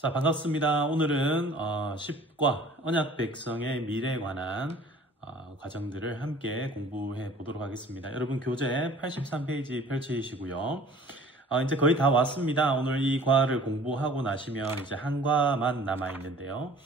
자, 반갑습니다. 오늘은 10과 언약 백성의 미래에 관한 과정들을 함께 공부해 보도록 하겠습니다. 여러분 교재 83페이지 펼치시고요. 이제 거의 다 왔습니다. 오늘 이 과를 공부하고 나시면 이제 한 과만 남아 있는데요.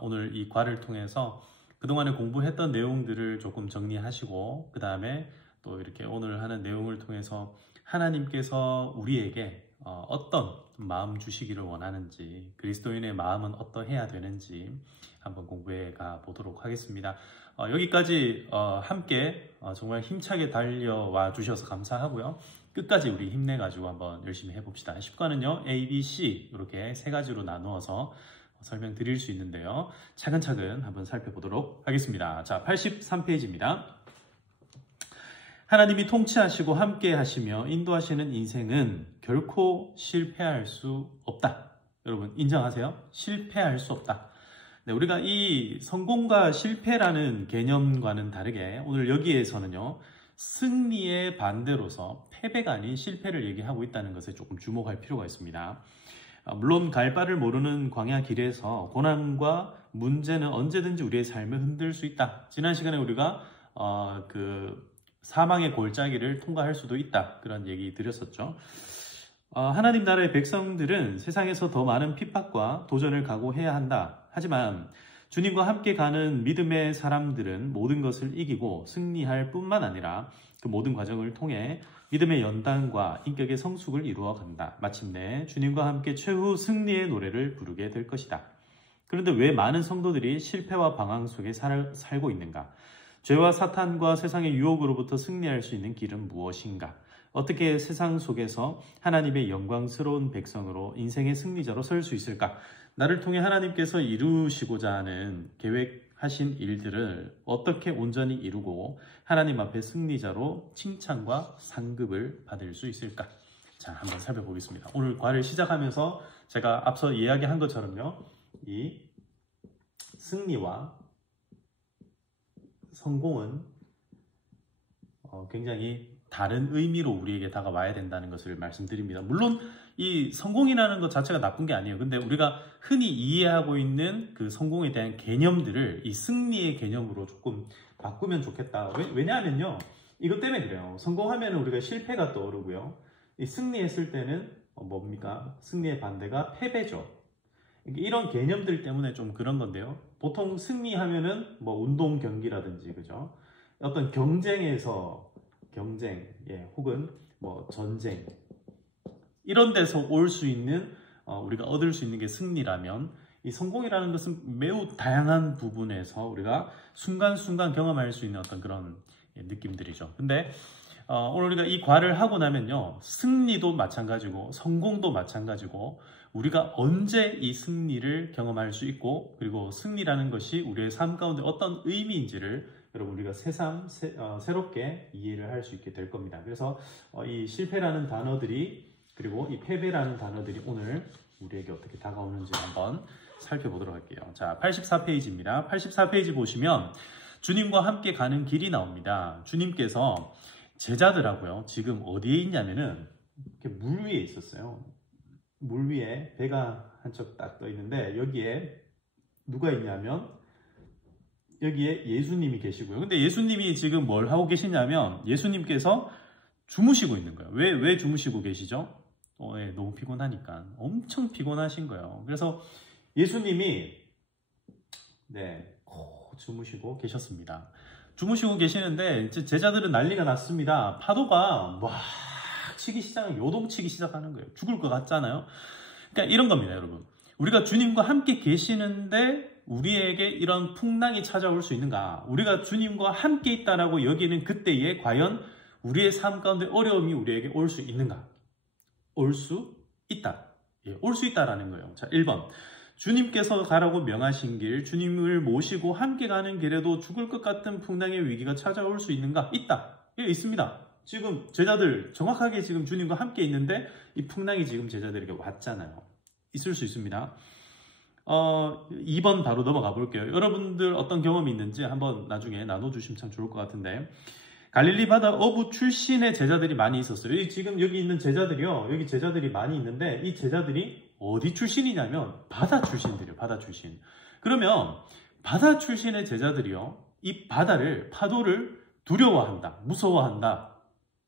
오늘 이 과를 통해서 그동안에 공부했던 내용들을 조금 정리하시고 그 다음에 또 이렇게 오늘 하는 내용을 통해서 하나님께서 우리에게 어떤 마음 주시기를 원하는지, 그리스도인의 마음은 어떠해야 되는지 한번 공부해 가 보도록 하겠습니다. 여기까지 함께 정말 힘차게 달려와 주셔서 감사하고요. 끝까지 우리 힘내가지고 한번 열심히 해봅시다. 10과는요, A, B, C 이렇게 세 가지로 나누어서 설명드릴 수 있는데요. 차근차근 한번 살펴보도록 하겠습니다. 자, 83페이지입니다. 하나님이 통치하시고 함께 하시며 인도하시는 인생은 결코 실패할 수 없다. 여러분 인정하세요? 실패할 수 없다. 네, 우리가 이 성공과 실패라는 개념과는 다르게 오늘 여기에서는요, 승리의 반대로서 패배가 아닌 실패를 얘기하고 있다는 것에 조금 주목할 필요가 있습니다. 물론 갈 바를 모르는 광야 길에서 고난과 문제는 언제든지 우리의 삶을 흔들 수 있다. 지난 시간에 우리가 사망의 골짜기를 통과할 수도 있다. 그런 얘기 드렸었죠. 하나님 나라의 백성들은 세상에서 더 많은 핍박과 도전을 각오해야 한다. 하지만 주님과 함께 가는 믿음의 사람들은 모든 것을 이기고 승리할 뿐만 아니라 그 모든 과정을 통해 믿음의 연단과 인격의 성숙을 이루어 간다. 마침내 주님과 함께 최후 승리의 노래를 부르게 될 것이다. 그런데 왜 많은 성도들이 실패와 방황 속에 살고 있는가? 죄와 사탄과 세상의 유혹으로부터 승리할 수 있는 길은 무엇인가? 어떻게 세상 속에서 하나님의 영광스러운 백성으로 인생의 승리자로 설 수 있을까? 나를 통해 하나님께서 이루시고자 하는 계획하신 일들을 어떻게 온전히 이루고 하나님 앞에 승리자로 칭찬과 상급을 받을 수 있을까? 자, 한번 살펴보겠습니다. 오늘 과를 시작하면서 제가 앞서 이야기한 것처럼요, 이 승리와 성공은 굉장히 다른 의미로 우리에게 다가와야 된다는 것을 말씀드립니다. 물론 이 성공이라는 것 자체가 나쁜 게 아니에요. 근데 우리가 흔히 이해하고 있는 그 성공에 대한 개념들을 이 승리의 개념으로 조금 바꾸면 좋겠다. 왜냐하면요, 이것 때문에 그래요. 성공하면 우리가 실패가 떠오르고요, 이 승리했을 때는 뭡니까? 승리의 반대가 패배죠. 이런 개념들 때문에 좀 그런 건데요. 보통 승리하면은 운동 경기라든지, 그죠? 어떤 경쟁에서 혹은 전쟁, 이런 데서 올 수 있는, 우리가 얻을 수 있는 게 승리라면, 이 성공이라는 것은 매우 다양한 부분에서 우리가 순간순간 경험할 수 있는 어떤 그런 느낌들이죠. 근데 오늘 우리가 이 과를 하고 나면요, 승리도 마찬가지고 성공도 마찬가지고 우리가 언제 이 승리를 경험할 수 있고, 그리고 승리라는 것이 우리의 삶 가운데 어떤 의미인지를 여러분 우리가 새삼 새롭게 이해를 할 수 있게 될 겁니다. 그래서 이 실패라는 단어들이, 그리고 이 패배라는 단어들이 오늘 우리에게 어떻게 다가오는지 한번 살펴보도록 할게요. 자, 84페이지입니다. 84페이지 보시면 주님과 함께 가는 길이 나옵니다. 주님께서 제자들하고요, 지금 어디에 있냐면은 이렇게 물 위에 있었어요. 물 위에 배가 한 척 딱 떠 있는데, 여기에 누가 있냐면 여기에 예수님이 계시고요. 근데 예수님이 지금 뭘 하고 계시냐면 예수님께서 주무시고 있는 거예요. 왜 주무시고 계시죠? 너무 피곤하니까. 엄청 피곤하신 거예요. 그래서 예수님이 주무시고 계셨습니다. 주무시고 계시는데 이제 제자들은 난리가 났습니다. 파도가 막 요동치기 시작하는 거예요. 죽을 것 같잖아요. 그러니까 이런 겁니다, 여러분. 우리가 주님과 함께 계시는데 우리에게 이런 풍랑이 찾아올 수 있는가? 우리가 주님과 함께 있다라고 여기는 그때에 과연 우리의 삶 가운데 어려움이 우리에게 올 수 있는가? 올 수 있다. 올 수 있다라는 거예요. 자, 1번. 주님께서 가라고 명하신 길, 주님을 모시고 함께 가는 길에도 죽을 것 같은 풍랑의 위기가 찾아올 수 있는가? 있다. 있습니다. 지금 제자들 정확하게 지금 주님과 함께 있는데 이 풍랑이 지금 제자들에게 왔잖아요. 있을 수 있습니다. 2번 바로 넘어가 볼게요. 여러분들 어떤 경험이 있는지 한번 나중에 나눠주시면 참 좋을 것 같은데, 갈릴리 바다 어부 출신의 제자들이 많이 있었어요. 지금 여기 있는 제자들이요, 여기 제자들이 많이 있는데 이 제자들이 어디 출신이냐면 바다 출신들이에요. 바다 출신. 그러면 바다 출신의 제자들이요, 이 바다를, 파도를 두려워한다, 무서워한다.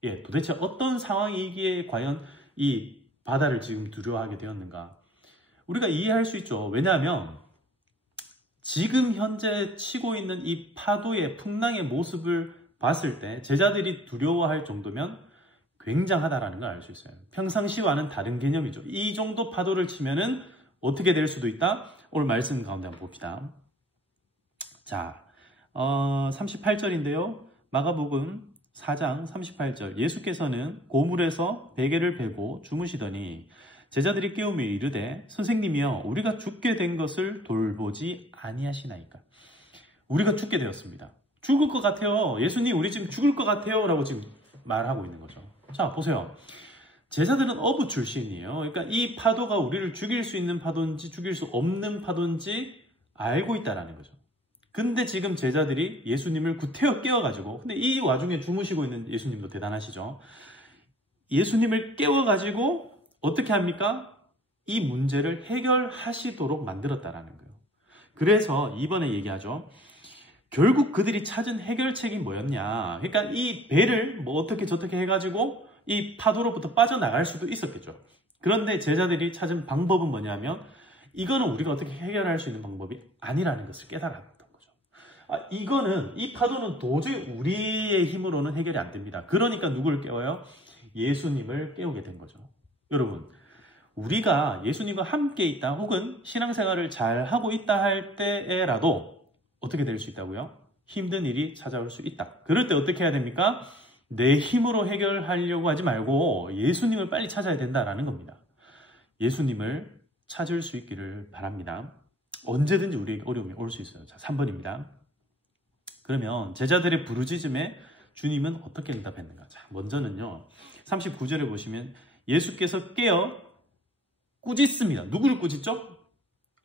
예, 도대체 어떤 상황이기에 과연 이 바다를 지금 두려워하게 되었는가? 우리가 이해할 수 있죠. 왜냐하면 지금 현재 치고 있는 이 파도의 풍랑의 모습을 봤을 때 제자들이 두려워할 정도면 굉장하다라는 걸 알 수 있어요. 평상시와는 다른 개념이죠. 이 정도 파도를 치면은 어떻게 될 수도 있다? 오늘 말씀 가운데 한번 봅시다. 자, 38절인데요. 마가복음 4장 38절. 예수께서는 고물에서 베개를 베고 주무시더니 제자들이 깨우며 이르되 선생님이여 우리가 죽게 된 것을 돌보지 아니하시나이까. 우리가 죽게 되었습니다. 죽을 것 같아요. 예수님 우리 지금 죽을 것 같아요 라고 지금 말하고 있는 거죠. 자, 보세요. 제자들은 어부 출신이에요. 그러니까 이 파도가 우리를 죽일 수 있는 파도인지 죽일 수 없는 파도인지 알고 있다라는 거죠. 근데 지금 제자들이 예수님을 구태여 깨워가지고, 근데 이 와중에 주무시고 있는 예수님도 대단하시죠. 예수님을 깨워가지고 어떻게 합니까? 이 문제를 해결하시도록 만들었다라는 거예요. 그래서 이번에 얘기하죠. 결국 그들이 찾은 해결책이 뭐였냐. 그러니까 이 배를 뭐 어떻게 저떻게 해가지고 이 파도로부터 빠져나갈 수도 있었겠죠. 그런데 제자들이 찾은 방법은 뭐냐면 이거는 우리가 어떻게 해결할 수 있는 방법이 아니라는 것을 깨달았던 거죠. 이 파도는 도저히 우리의 힘으로는 해결이 안 됩니다. 그러니까 누구를 깨워요? 예수님을 깨우게 된 거죠. 여러분, 우리가 예수님과 함께 있다 혹은 신앙생활을 잘 하고 있다 할 때에라도 어떻게 될 수 있다고요? 힘든 일이 찾아올 수 있다. 그럴 때 어떻게 해야 됩니까? 내 힘으로 해결하려고 하지 말고 예수님을 빨리 찾아야 된다라는 겁니다. 예수님을 찾을 수 있기를 바랍니다. 언제든지 우리에게 어려움이 올 수 있어요. 자, 3번입니다. 그러면 제자들의 부르짖음에 주님은 어떻게 응답했는가? 자, 먼저는요. 39절에 보시면 예수께서 깨어 꾸짖습니다. 누구를 꾸짖죠?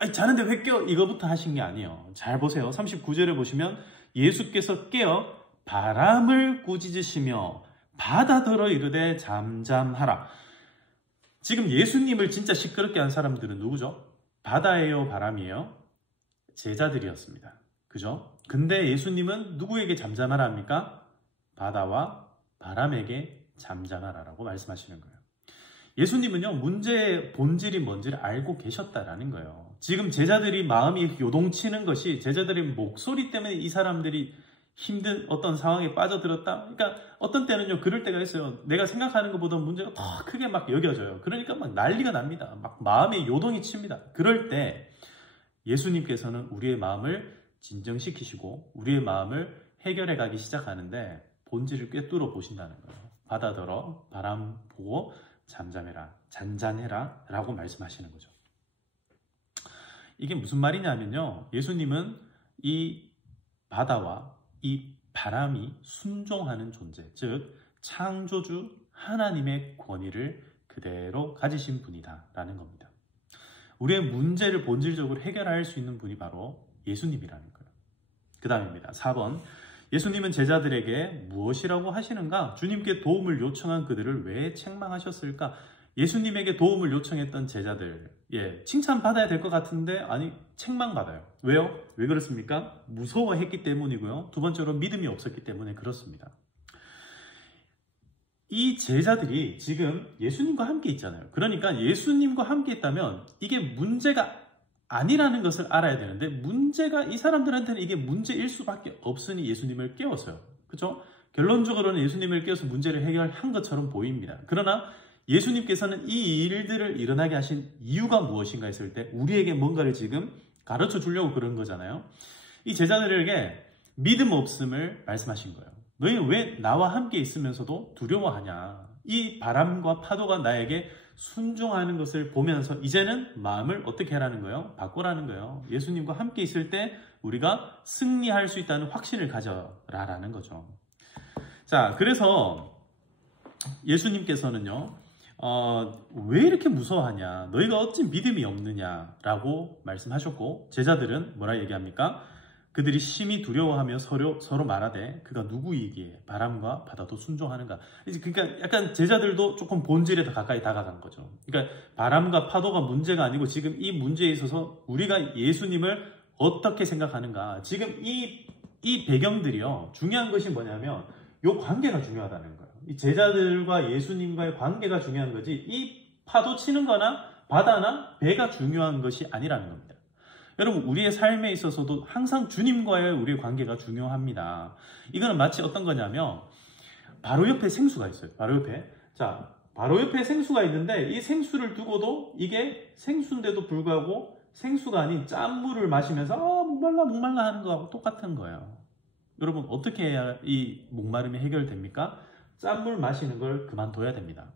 아니, 자는데 왜 깨어? 이거부터 하신 게 아니에요. 잘 보세요. 39절에 보시면 예수께서 깨어 바람을 꾸짖으시며 바다더러 이르되 잠잠하라. 지금 예수님을 진짜 시끄럽게 한 사람들은 누구죠? 바다예요, 바람이에요? 제자들이었습니다. 그죠? 근데 예수님은 누구에게 잠잠하라 합니까? 바다와 바람에게 잠잠하라라고 말씀하시는 거예요. 예수님은요, 문제의 본질이 뭔지를 알고 계셨다라는 거예요. 지금 제자들이 마음이 요동치는 것이 제자들의 목소리 때문에 이 사람들이 힘든 어떤 상황에 빠져들었다? 그러니까 어떤 때는요, 그럴 때가 있어요. 내가 생각하는 것보다 문제가 더 크게 막 여겨져요. 그러니까 막 난리가 납니다. 막 마음에 요동이 칩니다. 그럴 때 예수님께서는 우리의 마음을 진정시키시고 우리의 마음을 해결해 가기 시작하는데 본질을 꿰뚫어 보신다는 거예요. 바다더러 바람 보고 잠잠해라, 잔잔해라 라고 말씀하시는 거죠. 이게 무슨 말이냐면요, 예수님은 이 바다와 이 바람이 순종하는 존재, 즉 창조주 하나님의 권위를 그대로 가지신 분이다 라는 겁니다. 우리의 문제를 본질적으로 해결할 수 있는 분이 바로 예수님이라는 거예요. 그 다음입니다. 4번. 예수님은 제자들에게 무엇이라고 하시는가? 주님께 도움을 요청한 그들을 왜 책망하셨을까? 예수님에게 도움을 요청했던 제자들, 칭찬받아야 될 것 같은데 아니, 책망받아요. 왜요? 왜 그렇습니까? 무서워했기 때문이고요. 두 번째로 믿음이 없었기 때문에 그렇습니다. 이 제자들이 지금 예수님과 함께 있잖아요. 그러니까 예수님과 함께 있다면 이게 문제가 아니라는 것을 알아야 되는데 문제가 이 사람들한테는 이게 문제일 수밖에 없으니 예수님을 깨웠어요. 그렇죠? 결론적으로는 예수님을 깨워서 문제를 해결한 것처럼 보입니다. 그러나 예수님께서는 이 일들을 일어나게 하신 이유가 무엇인가 했을 때 우리에게 뭔가를 지금 가르쳐 주려고 그런 거잖아요. 이 제자들에게 믿음 없음을 말씀하신 거예요. 너희는 왜 나와 함께 있으면서도 두려워하냐? 이 바람과 파도가 나에게 순종하는 것을 보면서 이제는 마음을 어떻게 하라는 거예요? 바꾸라는 거예요. 예수님과 함께 있을 때 우리가 승리할 수 있다는 확신을 가져라라는 거죠. 자, 그래서 예수님께서는요, 왜 이렇게 무서워하냐? 너희가 어찌 믿음이 없느냐라고 말씀하셨고 제자들은 뭐라 얘기합니까? 그들이 심히 두려워하며 서로 말하되 그가 누구이기에 바람과 바다도 순종하는가. 그러니까 약간 제자들도 조금 본질에 더 가까이 다가간 거죠. 그러니까 바람과 파도가 문제가 아니고 지금 이 문제에 있어서 우리가 예수님을 어떻게 생각하는가. 지금 이 배경들이요. 중요한 것이 뭐냐면 이 관계가 중요하다는 거예요. 이 제자들과 예수님과의 관계가 중요한 거지 이 파도 치는 거나 바다나 배가 중요한 것이 아니라는 겁니다. 여러분 우리의 삶에 있어서도 항상 주님과의 우리의 관계가 중요합니다. 이거는 마치 어떤 거냐면 바로 옆에 생수가 있어요. 바로 옆에 생수가 있는데 이 생수를 두고도 이게 생수인데도 불구하고 생수가 아닌 짠물을 마시면서 목말라 하는 거하고 똑같은 거예요. 여러분 어떻게 해야 이 목마름이 해결됩니까? 짠물 마시는 걸 그만둬야 됩니다.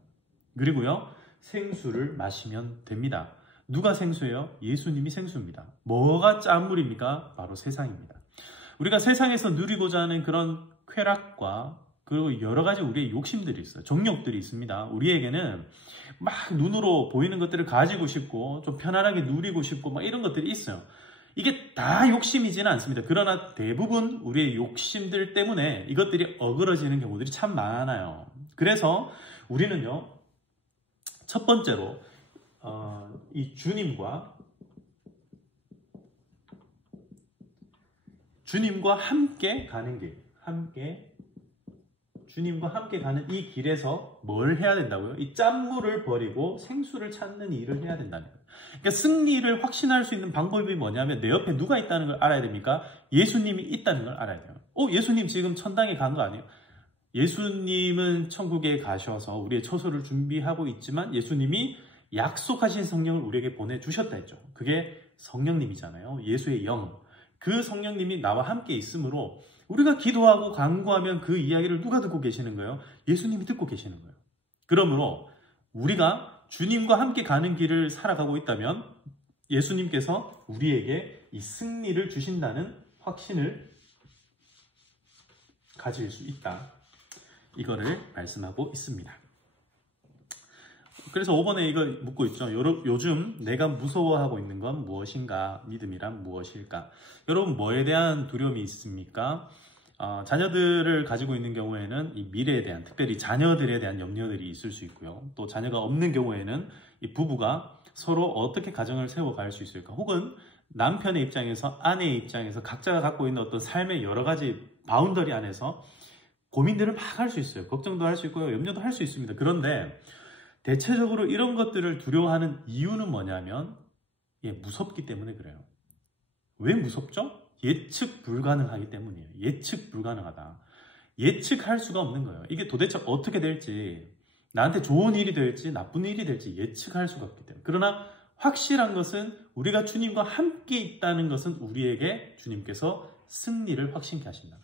그리고요 생수를 마시면 됩니다. 누가 생수예요? 예수님이 생수입니다. 뭐가 짠물입니까? 바로 세상입니다. 우리가 세상에서 누리고자 하는 그런 쾌락과 그리고 여러 가지 우리의 욕심들이 있어요. 정욕들이 있습니다. 우리에게는 막 눈으로 보이는 것들을 가지고 싶고 좀 편안하게 누리고 싶고 막 이런 것들이 있어요. 이게 다 욕심이지는 않습니다. 그러나 대부분 우리의 욕심들 때문에 이것들이 어그러지는 경우들이 참 많아요. 그래서 우리는요 첫 번째로 이 주님과 함께 가는 길, 주님과 함께 가는 이 길에서 뭘 해야 된다고요? 이 짠물을 버리고 생수를 찾는 일을 해야 된다는 거예요. 그러니까 승리를 확신할 수 있는 방법이 뭐냐면 내 옆에 누가 있다는 걸 알아야 됩니까? 예수님이 있다는 걸 알아야 돼요. 예수님 지금 천당에 간 거 아니에요? 예수님은 천국에 가셔서 우리의 처소를 준비하고 있지만 예수님이 약속하신 성령을 우리에게 보내주셨다 했죠. 그게 성령님이잖아요. 예수의 영. 그 성령님이 나와 함께 있으므로 우리가 기도하고 간구하면 그 이야기를 누가 듣고 계시는 거예요? 예수님이 듣고 계시는 거예요. 그러므로 우리가 주님과 함께 가는 길을 살아가고 있다면 예수님께서 우리에게 이 승리를 주신다는 확신을 가질 수 있다. 이거를 말씀하고 있습니다. 그래서 5번에 이거 묻고 있죠. 요즘 내가 무서워하고 있는 건 무엇인가? 믿음이란 무엇일까? 여러분 뭐에 대한 두려움이 있습니까? 자녀들을 가지고 있는 경우에는 이 미래에 대한, 특별히 자녀들에 대한 염려들이 있을 수 있고요. 또 자녀가 없는 경우에는 이 부부가 서로 어떻게 가정을 세워갈 수 있을까? 혹은 남편의 입장에서, 아내의 입장에서 각자가 갖고 있는 어떤 삶의 여러 가지 바운더리 안에서 고민들을 막 할 수 있어요. 걱정도 할 수 있고요. 염려도 할 수 있습니다. 그런데 대체적으로 이런 것들을 두려워하는 이유는 뭐냐면 무섭기 때문에 그래요. 왜 무섭죠? 예측 불가능하기 때문이에요. 예측 불가능하다. 예측할 수가 없는 거예요. 이게 도대체 어떻게 될지, 나한테 좋은 일이 될지 나쁜 일이 될지 예측할 수가 없기 때문에. 그러나 확실한 것은 우리가 주님과 함께 있다는 것은 우리에게 주님께서 승리를 확신케 하신다.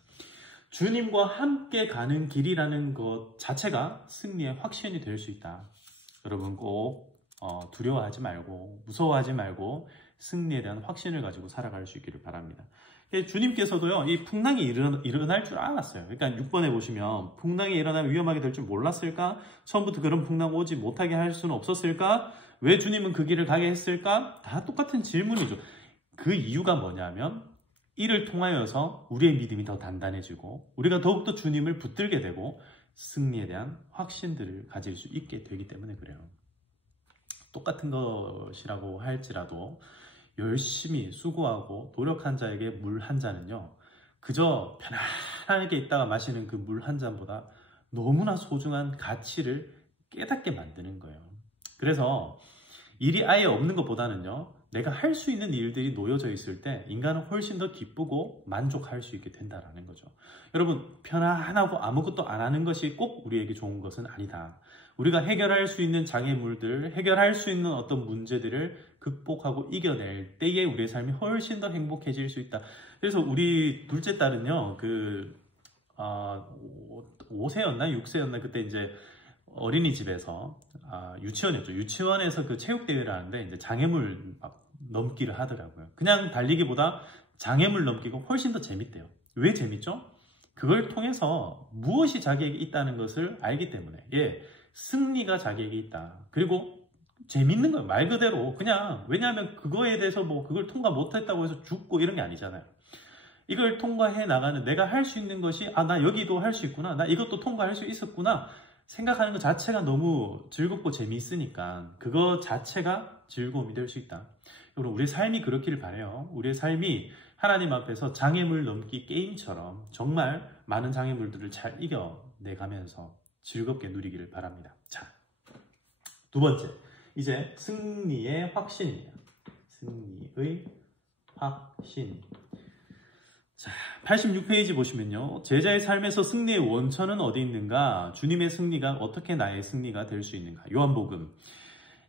주님과 함께 가는 길이라는 것 자체가 승리의 확신이 될 수 있다. 여러분 꼭 두려워하지 말고 무서워하지 말고 승리에 대한 확신을 가지고 살아갈 수 있기를 바랍니다. 주님께서도요, 이 풍랑이 일어날 줄 알았어요. 그러니까 6번에 보시면 풍랑이 일어나면 위험하게 될 줄 몰랐을까? 처음부터 그런 풍랑 오지 못하게 할 수는 없었을까? 왜 주님은 그 길을 가게 했을까? 다 똑같은 질문이죠. 그 이유가 뭐냐면 이를 통하여서 우리의 믿음이 더 단단해지고 우리가 더욱더 주님을 붙들게 되고 승리에 대한 확신들을 가질 수 있게 되기 때문에 그래요. 똑같은 것이라고 할지라도 열심히 수고하고 노력한 자에게 물 한 잔은요, 그저 편안하게 있다가 마시는 그 물 한 잔보다 너무나 소중한 가치를 깨닫게 만드는 거예요. 그래서 일이 아예 없는 것보다는요, 내가 할 수 있는 일들이 놓여져 있을 때 인간은 훨씬 더 기쁘고 만족할 수 있게 된다는 거죠. 여러분, 편안하고 아무것도 안 하는 것이 꼭 우리에게 좋은 것은 아니다. 우리가 해결할 수 있는 장애물들, 해결할 수 있는 어떤 문제들을 극복하고 이겨낼 때에 우리의 삶이 훨씬 더 행복해질 수 있다. 그래서 우리 둘째 딸은요, 5세였나 6세였나 그때 이제 어린이집에서 유치원이었죠. 유치원에서 그 체육대회를 하는데 이제 장애물 넘기를 하더라고요. 그냥 달리기보다 장애물 넘기가 훨씬 더 재밌대요. 왜 재밌죠? 그걸 통해서 무엇이 자기에게 있다는 것을 알기 때문에. 승리가 자기에게 있다. 그리고 재밌는 거예요. 말 그대로 그냥, 왜냐하면 그거에 대해서 뭐 그걸 통과 못했다고 해서 죽고 이런 게 아니잖아요. 이걸 통과해 나가는 내가 할 수 있는 것이 나 여기도 할 수 있구나. 나 이것도 통과할 수 있었구나. 생각하는 것 자체가 너무 즐겁고 재미있으니까 그거 자체가 즐거움이 될 수 있다. 여러분 우리의 삶이 그렇기를 바라요. 우리의 삶이 하나님 앞에서 장애물 넘기 게임처럼 정말 많은 장애물들을 잘 이겨내가면서 즐겁게 누리기를 바랍니다. 자, 두 번째. 이제 승리의 확신입니다. 승리의 확신. 자, 86페이지 보시면요. 제자의 삶에서 승리의 원천은 어디 있는가? 주님의 승리가 어떻게 나의 승리가 될 수 있는가? 요한복음.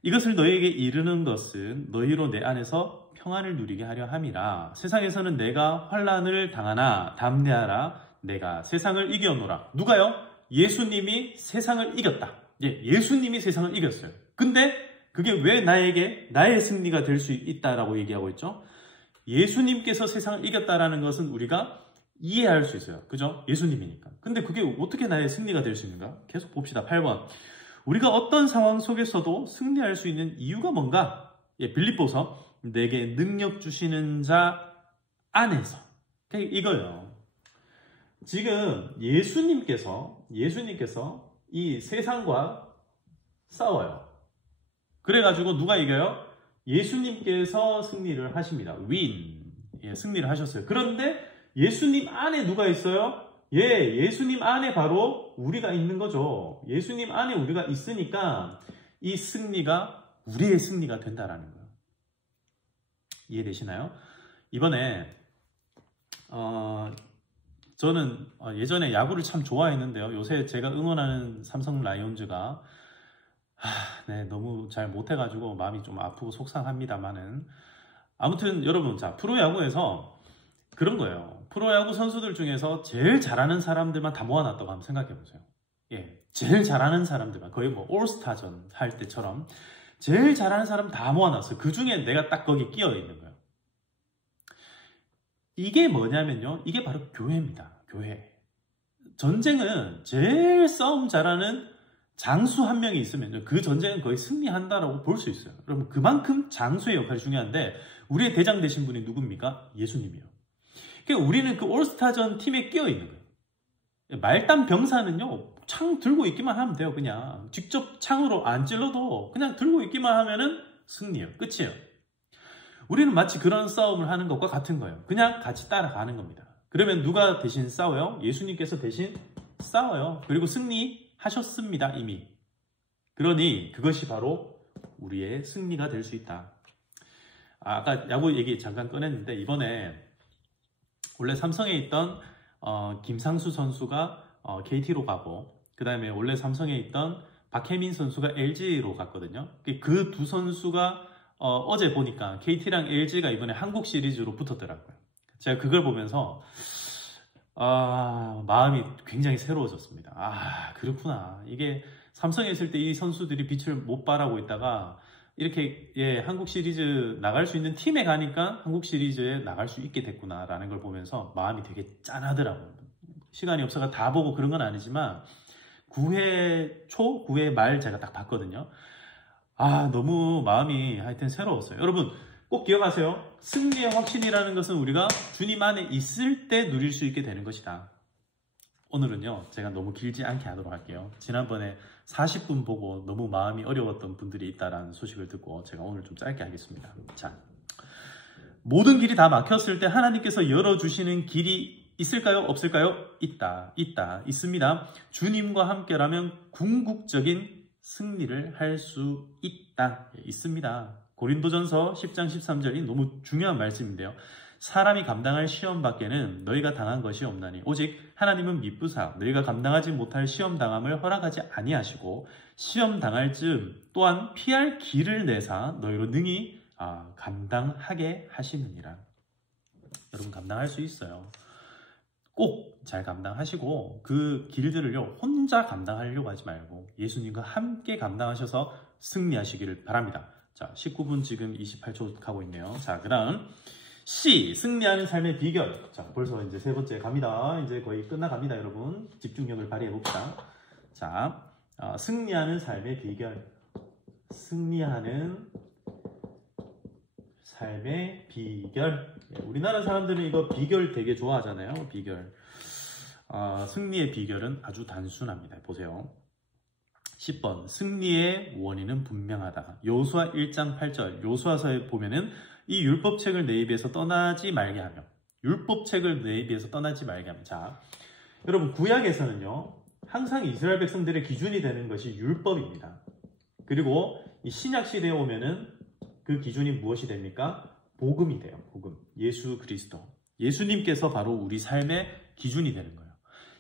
이것을 너희에게 이르는 것은 너희로 내 안에서 평안을 누리게 하려 함이라. 세상에서는 내가 환난을 당하나 담대하라. 내가 세상을 이겨노라. 누가요? 예수님이 세상을 이겼다. 예수님이 세상을 이겼어요. 근데 그게 왜 나에게 나의 승리가 될 수 있다라고 얘기하고 있죠? 예수님께서 세상을 이겼다라는 것은 우리가 이해할 수 있어요. 그죠? 예수님이니까. 근데 그게 어떻게 나의 승리가 될 수 있는가? 계속 봅시다. 8번. 우리가 어떤 상황 속에서도 승리할 수 있는 이유가 뭔가? 빌립보서 내게 능력 주시는 자 안에서. 이거예요. 지금 예수님께서 이 세상과 싸워요. 그래가지고 누가 이겨요? 예수님께서 승리를 하십니다. 승리를 하셨어요. 그런데 예수님 안에 누가 있어요? 예수님 안에 바로 우리가 있는 거죠. 예수님 안에 우리가 있으니까 이 승리가 우리의 승리가 된다라는 거예요. 이해되시나요? 이번에 저는 예전에 야구를 참 좋아했는데요. 요새 제가 응원하는 삼성 라이온즈가 너무 잘 못해가지고 마음이 좀 아프고 속상합니다만은 아무튼 여러분, 자, 프로야구에서 그런 거예요. 프로야구 선수들 중에서 제일 잘하는 사람들만 다 모아놨다고 한번 생각해보세요. 제일 잘하는 사람들만, 거의 뭐 올스타전 할 때처럼 제일 잘하는 사람 다 모아놨어요. 그 중에 내가 딱 거기 끼어 있는 거예요. 이게 뭐냐면요, 이게 바로 교회입니다. 교회. 전쟁은 제일 싸움 잘하는 장수 한 명이 있으면 그 전쟁은 거의 승리한다라고 볼 수 있어요. 여러분, 그만큼 장수의 역할이 중요한데 우리의 대장 되신 분이 누굽니까? 예수님이요. 그러니까 우리는 그 올스타전 팀에 끼어 있는 거예요. 말단 병사는요, 창 들고 있기만 하면 돼요. 그냥 직접 창으로 안 찔러도 그냥 들고 있기만 하면은 승리예요. 끝이에요. 우리는 마치 그런 싸움을 하는 것과 같은 거예요. 그냥 같이 따라가는 겁니다. 그러면 누가 대신 싸워요? 예수님께서 대신 싸워요. 그리고 승리하셨습니다, 이미. 그러니 그것이 바로 우리의 승리가 될 수 있다. 아까 야구 얘기 잠깐 꺼냈는데 이번에 원래 삼성에 있던 김상수 선수가 KT로 가고, 그 다음에 원래 삼성에 있던 박혜민 선수가 LG로 갔거든요. 그 두 선수가 어제 보니까 KT랑 LG가 이번에 한국 시리즈로 붙었더라고요. 제가 그걸 보면서 마음이 굉장히 새로워졌습니다. 그렇구나. 이게 삼성에 있을 때 이 선수들이 빛을 못 발하고 있다가 이렇게 한국 시리즈 나갈 수 있는 팀에 가니까 한국 시리즈에 나갈 수 있게 됐구나라는 걸 보면서 마음이 되게 짠하더라고요. 시간이 없어서 다 보고 그런 건 아니지만 9회 초, 9회 말 제가 딱 봤거든요. 너무 마음이 하여튼 새로웠어요. 여러분 꼭 기억하세요. 승리의 확신이라는 것은 우리가 주님 안에 있을 때 누릴 수 있게 되는 것이다. 오늘은요, 제가 너무 길지 않게 하도록 할게요. 지난번에 40분 보고 너무 마음이 어려웠던 분들이 있다는 소식을 듣고 제가 오늘 좀 짧게 하겠습니다. 자, 모든 길이 다 막혔을 때 하나님께서 열어주시는 길이 있을까요? 없을까요? 있습니다. 주님과 함께라면 궁극적인 승리를 할 수 있다. 있습니다. 고린도전서 10장 13절이 너무 중요한 말씀인데요. 사람이 감당할 시험 밖에는 너희가 당한 것이 없나니 오직 하나님은 미쁘사 너희가 감당하지 못할 시험 당함을 허락하지 아니하시고 시험 당할 즈음 또한 피할 길을 내사 너희로 능히 감당하게 하시느니라. 여러분 감당할 수 있어요. 꼭 잘 감당하시고 그 길들을요 혼자 감당하려고 하지 말고 예수님과 함께 감당하셔서 승리하시기를 바랍니다. 자, 19분 지금 28초 가고 있네요. 자, 그 다음 C, 승리하는 삶의 비결. 자, 벌써 이제 세 번째 갑니다. 이제 거의 끝나갑니다, 여러분. 집중력을 발휘해 봅시다. 자, 승리하는 삶의 비결. 승리하는 삶의 비결. 우리나라 사람들은 이거 비결 되게 좋아하잖아요. 비결. 승리의 비결은 아주 단순합니다. 보세요. 10번 승리의 원인은 분명하다. 요수아 1장 8절 요수아서에 보면은 이 율법책을 내 입에서 떠나지 말게 하며 율법책을 내 입에서 떠나지 말게 하며. 자, 여러분 구약에서는요 항상 이스라엘 백성들의 기준이 되는 것이 율법입니다. 그리고 이 신약 시대에 오면은 그 기준이 무엇이 됩니까? 복음이 돼요. 복음. 예수 그리스도. 예수님께서 바로 우리 삶의 기준이 되는 거예요.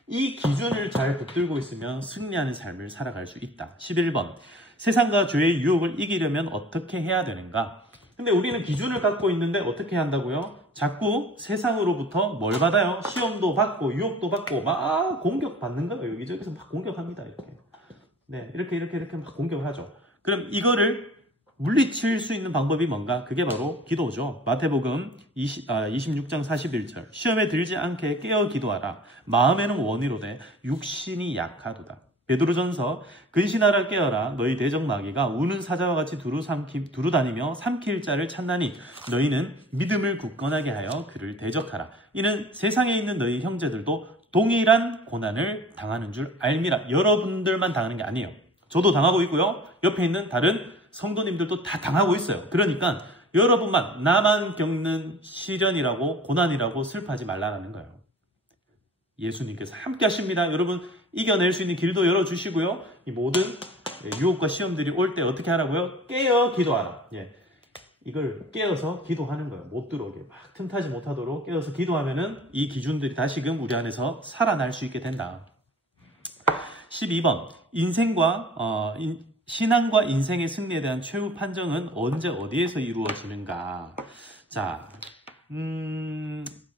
이 기준을 잘 붙들고 있으면 승리하는 삶을 살아갈 수 있다. 11번 세상과 죄의 유혹을 이기려면 어떻게 해야 되는가? 근데 우리는 기준을 갖고 있는데 어떻게 한다고요? 자꾸 세상으로부터 뭘 받아요? 시험도 받고 유혹도 받고 막 공격받는 거예요. 여기저기서 막 공격합니다. 이렇게. 네, 이렇게 막 공격을 하죠. 그럼 이거를 물리칠 수 있는 방법이 뭔가? 그게 바로 기도죠. 마태복음 26장 41절 시험에 들지 않게 깨어 기도하라. 마음에는 원이로되 육신이 약하도다. 베드로전서 근신하라 깨어라. 너희 대적 마귀가 우는 사자와 같이 두루 다니며 삼킬 자를 찾나니 너희는 믿음을 굳건하게 하여 그를 대적하라. 이는 세상에 있는 너희 형제들도 동일한 고난을 당하는 줄 알미라. 여러분들만 당하는 게 아니에요. 저도 당하고 있고요. 옆에 있는 다른 성도님들도 다 당하고 있어요. 그러니까 여러분만 나만 겪는 시련이라고 고난이라고 슬퍼하지 말라는 거예요. 예수님께서 함께 하십니다. 여러분 이겨낼 수 있는 길도 열어주시고요. 이 모든 유혹과 시험들이 올 때 어떻게 하라고요? 깨어 기도하라. 예, 이걸 깨어서 기도하는 거예요. 못 들어오게 막 틈타지 못하도록 깨어서 기도하면은 이 기준들이 다시금 우리 안에서 살아날 수 있게 된다. 12번 신앙과 인생의 승리에 대한 최후 판정은 언제 어디에서 이루어지는가? 자,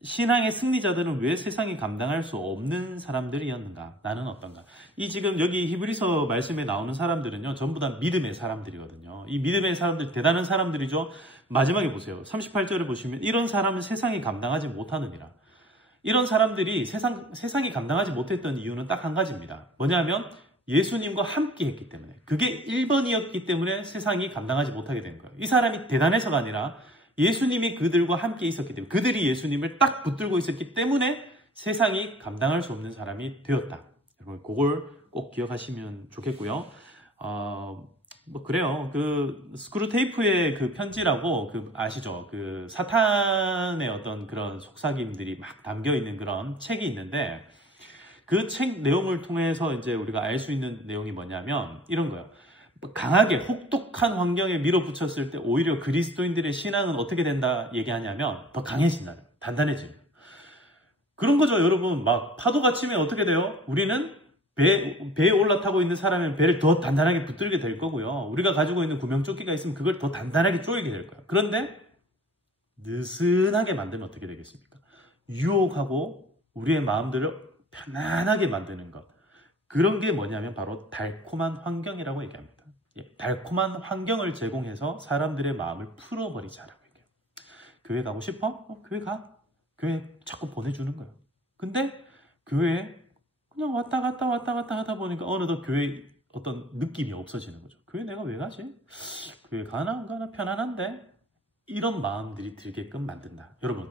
신앙의 승리자들은 왜 세상이 감당할 수 없는 사람들이었는가? 나는 어떤가? 이 지금 여기 히브리서 말씀에 나오는 사람들은요, 전부 다 믿음의 사람들이거든요. 이 믿음의 사람들, 대단한 사람들이죠. 마지막에 보세요. 38절을 보시면 이런 사람은 세상이 감당하지 못하느니라. 이런 사람들이 세상이 감당하지 못했던 이유는 딱 한 가지입니다. 뭐냐면 예수님과 함께 했기 때문에. 그게 1번이었기 때문에 세상이 감당하지 못하게 된 거예요. 이 사람이 대단해서가 아니라 예수님이 그들과 함께 있었기 때문에, 그들이 예수님을 딱 붙들고 있었기 때문에 세상이 감당할 수 없는 사람이 되었다. 여러분 그걸 꼭 기억하시면 좋겠고요. 그래요. 그 스크루테이프의 그 편지라고 아시죠? 그 사탄의 어떤 그런 속삭임들이 막 담겨 있는 그런 책이 있는데, 그 책 내용을 통해서 이제 우리가 알 수 있는 내용이 뭐냐면 이런 거예요. 강하게 혹독한 환경에 밀어붙였을 때 오히려 그리스도인들의 신앙은 어떻게 된다 얘기하냐면 더 강해진다, 단단해진다. 그런 거죠. 여러분 막 파도가 치면 어떻게 돼요? 우리는 배에 올라타고 있는 사람은 배를 더 단단하게 붙들게 될 거고요. 우리가 가지고 있는 구명조끼가 있으면 그걸 더 단단하게 조이게 될 거예요. 그런데 느슨하게 만들면 어떻게 되겠습니까? 유혹하고 우리의 마음들을 편안하게 만드는 것. 그런 게 뭐냐면 바로 달콤한 환경이라고 얘기합니다. 달콤한 환경을 제공해서 사람들의 마음을 풀어버리자라고 얘기해요. 교회 가고 싶어? 교회 가. 교회 자꾸 보내주는 거예요. 근데 교회에 그냥 왔다 갔다 하다 보니까 어느덧 교회 어떤 느낌이 없어지는 거죠. 교회 내가 왜 가지? 교회 가나 안 가나 편안한데? 이런 마음들이 들게끔 만든다. 여러분,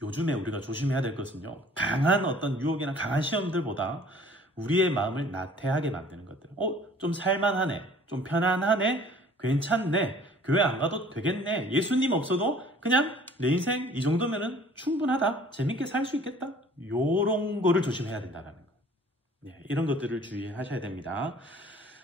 요즘에 우리가 조심해야 될 것은요, 강한 어떤 유혹이나 강한 시험들보다 우리의 마음을 나태하게 만드는 것들. 좀 살만하네, 좀 편안하네, 괜찮네, 교회 안 가도 되겠네, 예수님 없어도 그냥 내 인생 이 정도면은 충분하다, 재밌게 살 수 있겠다, 요런 거를 조심해야 된다는 거예요. 이런 것들을 주의하셔야 됩니다.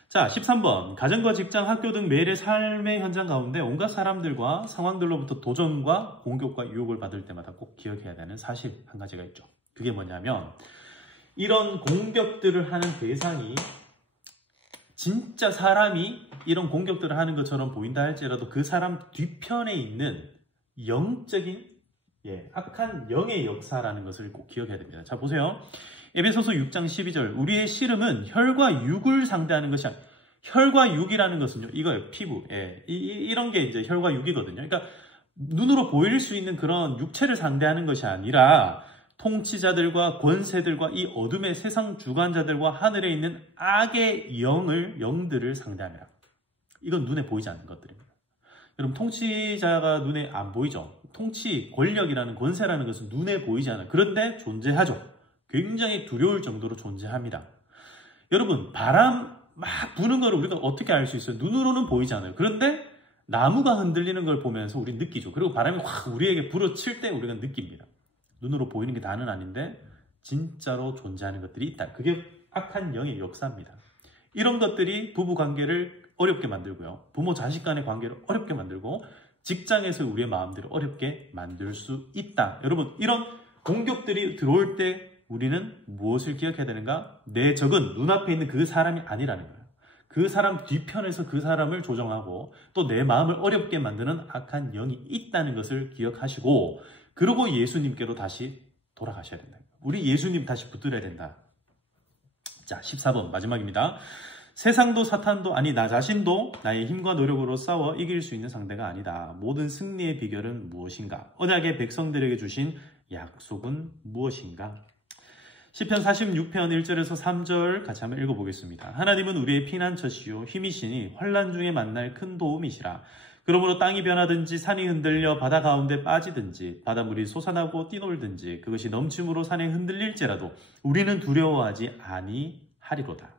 자, 13번 가정과 직장, 학교 등 매일의 삶의 현장 가운데 온갖 사람들과 상황들로부터 도전과 공격과 유혹을 받을 때마다 꼭 기억해야 되는 사실 한 가지가 있죠. 그게 뭐냐면 이런 공격들을 하는 대상이 진짜 사람이 이런 공격들을 하는 것처럼 보인다 할지라도 그 사람 뒤편에 있는 영적인 악한 영의 역사라는 것을 꼭 기억해야 됩니다. 자, 보세요. 에베소서 6장 12절 우리의 씨름은 혈과 육을 상대하는 것이 아니라, 혈과 육이라는 것은요, 이거예요. 피부. 이런 게 이제 혈과 육이거든요. 그러니까 눈으로 보일 수 있는 그런 육체를 상대하는 것이 아니라 통치자들과 권세들과 이 어둠의 세상 주관자들과 하늘에 있는 악의 영들을 상대합니다. 이건 눈에 보이지 않는 것들입니다. 여러분 통치자가 눈에 안 보이죠? 통치, 권력이라는 권세라는 것은 눈에 보이지 않아요. 그런데 존재하죠. 굉장히 두려울 정도로 존재합니다. 여러분 바람 막 부는 걸 우리가 어떻게 알 수 있어요? 눈으로는 보이지 않아요. 그런데 나무가 흔들리는 걸 보면서 우리 느끼죠. 그리고 바람이 확 우리에게 불어칠 때 우리가 느낍니다. 눈으로 보이는 게 다는 아닌데 진짜로 존재하는 것들이 있다. 그게 악한 영의 역사입니다. 이런 것들이 부부관계를 어렵게 만들고요. 부모 자식 간의 관계를 어렵게 만들고 직장에서 우리의 마음들을 어렵게 만들 수 있다. 여러분 이런 공격들이 들어올 때 우리는 무엇을 기억해야 되는가? 내 적은 눈앞에 있는 그 사람이 아니라는 거예요. 그 사람 뒤편에서 그 사람을 조정하고 또 내 마음을 어렵게 만드는 악한 영이 있다는 것을 기억하시고 그리고 예수님께로 다시 돌아가셔야 된다. 우리 예수님 다시 붙들어야 된다. 자, 14번 마지막입니다. 세상도 사탄도 아니 나 자신도 나의 힘과 노력으로 싸워 이길 수 있는 상대가 아니다. 모든 승리의 비결은 무엇인가? 언약의 백성들에게 주신 약속은 무엇인가? 시편 46편 1절에서 3절 같이 한번 읽어보겠습니다. 하나님은 우리의 피난처시요 힘이시니 환난 중에 만날 큰 도움이시라. 그러므로 땅이 변하든지 산이 흔들려 바다 가운데 빠지든지 바닷물이 솟아나고 뛰놀든지 그것이 넘침으로 산에 흔들릴지라도 우리는 두려워하지 아니하리로다.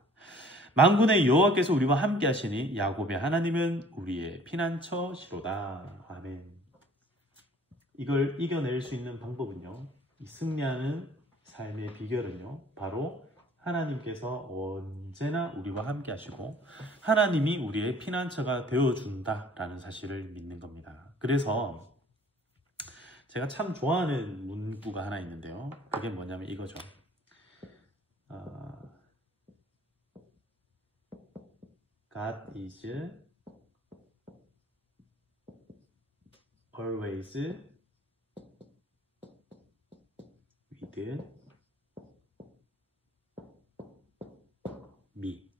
만군의 여호와께서 우리와 함께 하시니 야곱의 하나님은 우리의 피난처시로다. 아멘. 이걸 이겨낼 수 있는 방법은요. 이 승리하는 삶의 비결은요. 바로 하나님께서 언제나 우리와 함께 하시고 하나님이 우리의 피난처가 되어준다라는 사실을 믿는 겁니다. 그래서 제가 참 좋아하는 문구가 하나 있는데요. 그게 뭐냐면 이거죠. God is always with me.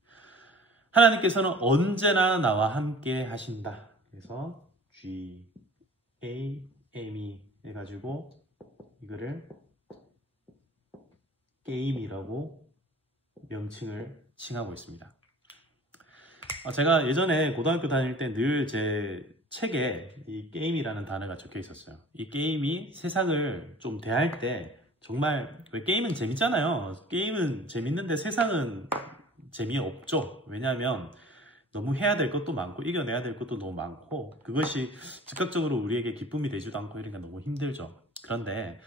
하나님께서는 언제나 나와 함께 하신다. 그래서 G-A-M-E 해가지고 이거를 게임이라고 명칭을 칭하고 있습니다. 제가 예전에 고등학교 다닐 때 늘 제 책에 이 게임이라는 단어가 적혀 있었어요. 이 게임이 세상을 좀 대할 때 정말 왜 게임은 재밌잖아요. 게임은 재밌는데 세상은 재미없죠. 왜냐하면 너무 해야 될 것도 많고 이겨내야 될 것도 너무 많고 그것이 즉각적으로 우리에게 기쁨이 되지도 않고 이러니까 너무 힘들죠. 그런데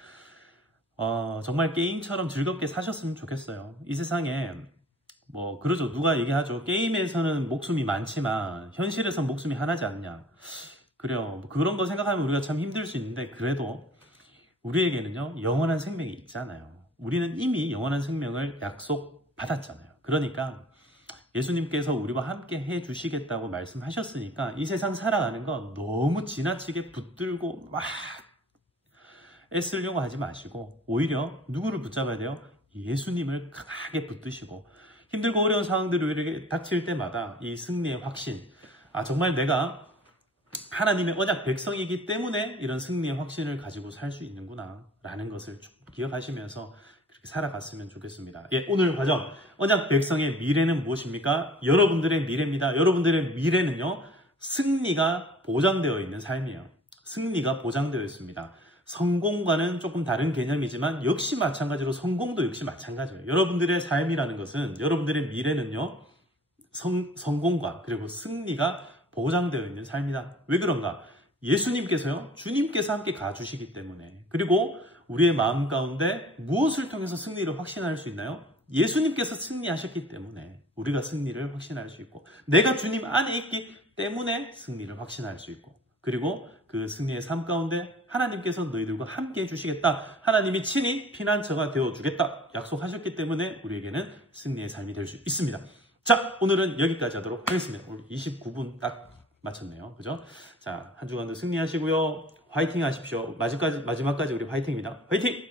정말 게임처럼 즐겁게 사셨으면 좋겠어요. 이 세상에 뭐 그러죠. 누가 얘기하죠. 게임에서는 목숨이 많지만 현실에서는 목숨이 하나지 않냐. 그래요. 뭐 그런 거 생각하면 우리가 참 힘들 수 있는데 그래도 우리에게는요 영원한 생명이 있잖아요. 우리는 이미 영원한 생명을 약속받았잖아요. 그러니까 예수님께서 우리와 함께 해주시겠다고 말씀하셨으니까 이 세상 살아가는 거 너무 지나치게 붙들고 막 애쓰려고 하지 마시고 오히려 누구를 붙잡아야 돼요? 예수님을 강하게 붙드시고 힘들고 어려운 상황들이 우리에게 닥칠 때마다 이 승리의 확신, 정말 내가 하나님의 언약 백성이기 때문에 이런 승리의 확신을 가지고 살 수 있는구나 라는 것을 좀 기억하시면서 그렇게 살아갔으면 좋겠습니다. 예, 오늘 과정 언약 백성의 미래는 무엇입니까? 여러분들의 미래입니다. 여러분들의 미래는요 승리가 보장되어 있는 삶이에요. 승리가 보장되어 있습니다. 성공과는 조금 다른 개념이지만 역시 마찬가지로 성공도 역시 마찬가지예요. 여러분들의 삶이라는 것은 여러분들의 미래는요 성공과 그리고 승리가 보장되어 있는 삶이다. 왜 그런가? 예수님께서요 주님께서 함께 가주시기 때문에 그리고 우리의 마음 가운데 무엇을 통해서 승리를 확신할 수 있나요? 예수님께서 승리하셨기 때문에 우리가 승리를 확신할 수 있고 내가 주님 안에 있기 때문에 승리를 확신할 수 있고 그리고 그 승리의 삶 가운데 하나님께서 너희들과 함께 해주시겠다. 하나님이 친히 피난처가 되어주겠다. 약속하셨기 때문에 우리에게는 승리의 삶이 될 수 있습니다. 자, 오늘은 여기까지 하도록 하겠습니다. 오늘 29분 딱 마쳤네요. 그죠? 자, 한 주간도 승리하시고요. 화이팅 하십시오. 마지막까지 우리 화이팅입니다. 화이팅!